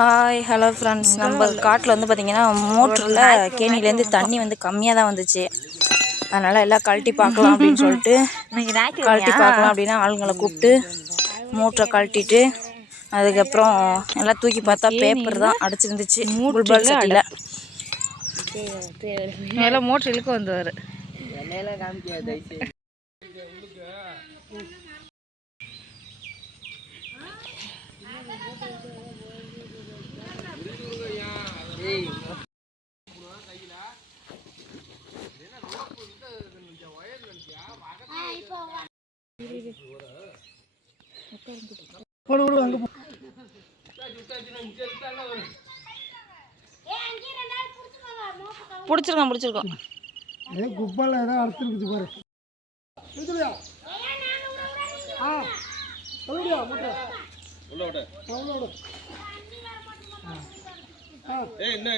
Hi hello friends, நம்ம காட்டில் வந்து பார்த்திங்கன்னா மோட்டரில் கேணிலேருந்து தண்ணி வந்து கம்மியாக தான் வந்துச்சு. அதனால் எல்லாம் கழட்டி பார்க்கலாம் அப்படின்னு சொல்லிட்டு கழட்டி பார்க்கலாம் அப்படின்னு ஆளுங்களை கூப்பிட்டு மோட்டரை கழட்டிட்டு அதுக்கப்புறம் எல்லாம் தூக்கி பார்த்தா பேப்பர் தான் அடிச்சிருந்துச்சு. புல்பால் சட்டியில் எல்லாம் மோட்டர் இழுக்க வந்தவர். பிடிச்சிருக்கோம் குப்பையில் ஏதோ அறுத்துருக்குது பாரு. என்ன